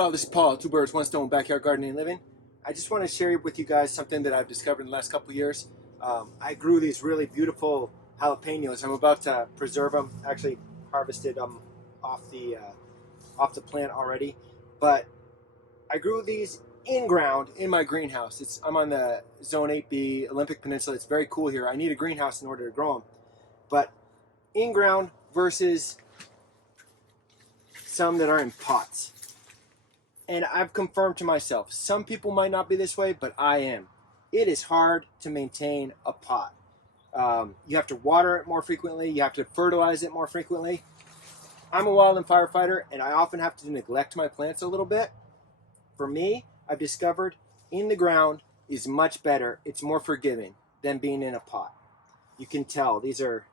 all, this is Paul, Two Birds, One Stone, Backyard Gardening and Living. I just want to share with you guys something that I've discovered in the last couple of years. I grew these really beautiful jalapeños. I'm about to preserve them. Actually harvested them off the plant already. But I grew these in ground in my greenhouse. I'm on the Zone 8B Olympic Peninsula. It's very cool here. I need a greenhouse in order to grow them. But in ground versus some that are in pots. And I've confirmed to myself, some people might not be this way, but I am. It is hard to maintain a pot. You have to water it more frequently. You have to fertilize it more frequently. I'm a wildland firefighter, and I often have to neglect my plants a little bit. For me, I've discovered in the ground is much better. It's more forgiving than being in a pot. You can tell. These are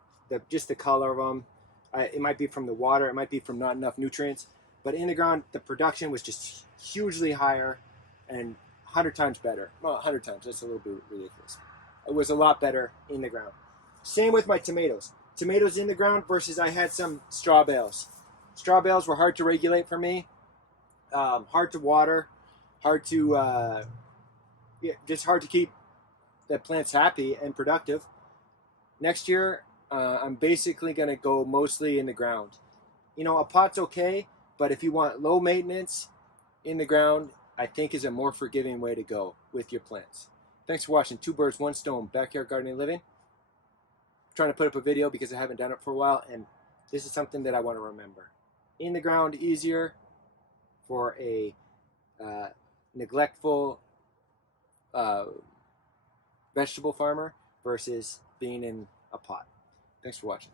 just the color of them. It might be from the water. It might be from not enough nutrients. But in the ground, the production was just hugely higher and 100 times better. Well, 100 times, that's a little bit ridiculous. It was a lot better in the ground. Same with my tomatoes. Tomatoes in the ground versus I had some straw bales. Straw bales were hard to regulate for me, hard to water, just hard to keep the plants happy and productive. Next year, I'm basically going to go mostly in the ground. You know, a pot's okay, but if you want low maintenance, in the ground, I think is a more forgiving way to go with your plants. Thanks for watching Two Birds, One Stone, Backyard Gardening and Living. I'm trying to put up a video because I haven't done it for a while, and this is something that I want to remember. In the ground, easier for a neglectful vegetable farmer versus being in a pot. Thanks for watching.